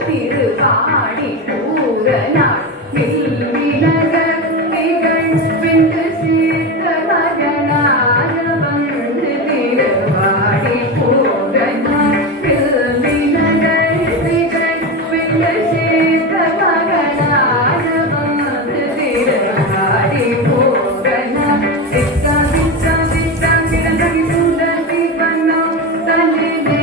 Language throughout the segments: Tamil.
திருவாடி பூரநாள் வில்வினகர் திகழ் வென்று சீர்த்த மகனாக வந்து திருவாடி பூரநாள் வில்வினகர் திகழ் வென்று சீர்த்த மகனாக வந்து திருவாடி பூரநாள் வித்தா வித்தா வித்தா கிடந்தகி சுந்தரி வண்ணம் தன்னிலே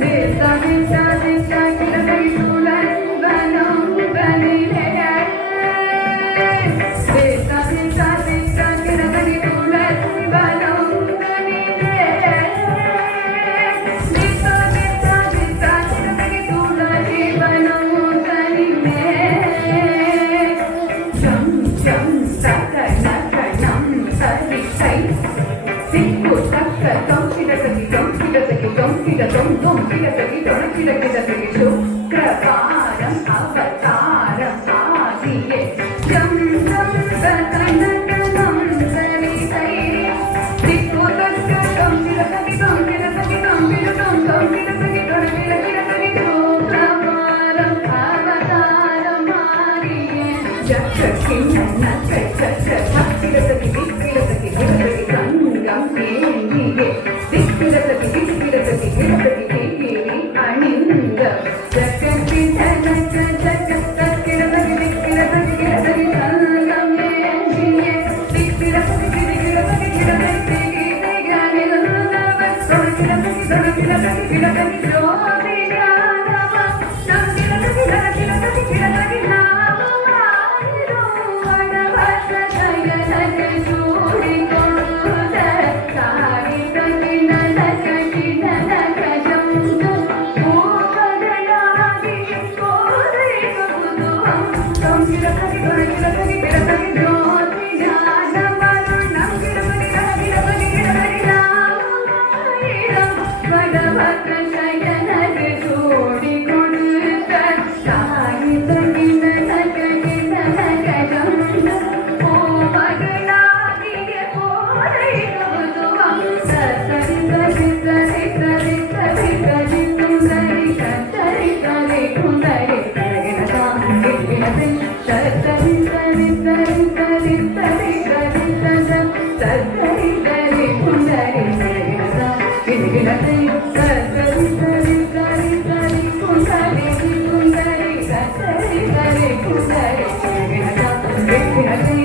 வித்தா வித்தா வித்தா கிடந்தகி சுந்தரி வண்ணம் தன்னிலே வித்தா வித்தா வித்தா கிடந்தகி சுந்தரி வண்ணம் தன்னிலே வித்தா வித்தா வித்தா கிடந்தகி சுந்தரி வண்ணம் தன்னிலே ஜம் ஜம் சக நக நம் சரி சை சிக்கு தக்க தொம் கிடதகி தொம் கிடதகி தொம் கிட தொம் தொம் கிடதகி தொம் கிடதகி சுக்கிரவாரம் அவதாரம் ஆதியே ஜம் ஜம் சக நக நம் சரி சை சிக்கு தக்க தொம் கிடதகி தொம் கிடதகி தொம் கிட தொம் தொம் கிடதகி தொம் கிடதகி சுக்கிரவாரம் அவதாரம் ஆதியே ஜக்க கிண்ண நக்க சக்க சக்கிடதகி விக்கிடதகி கிடதகி சங்கம் ஏங்கியே விக்கிடதகி விக்கிடதகி கிடதகி கேகிரி அணிந்த ஜக்க கிண்ண நக்க சக்க சக்கிடதகி விக்கிடதகி கிடதகி சங்கம் ஏங்கியே விக்கிடதகி விக்கிடதகி கிடதகி கேகிரி அணிந்தவ சொர்க்கிடதகி சொர்க்கிடதகி கிடதகி ஜோதியானவ சங்கிடதகி கிடதகி கிடதகி Thank you.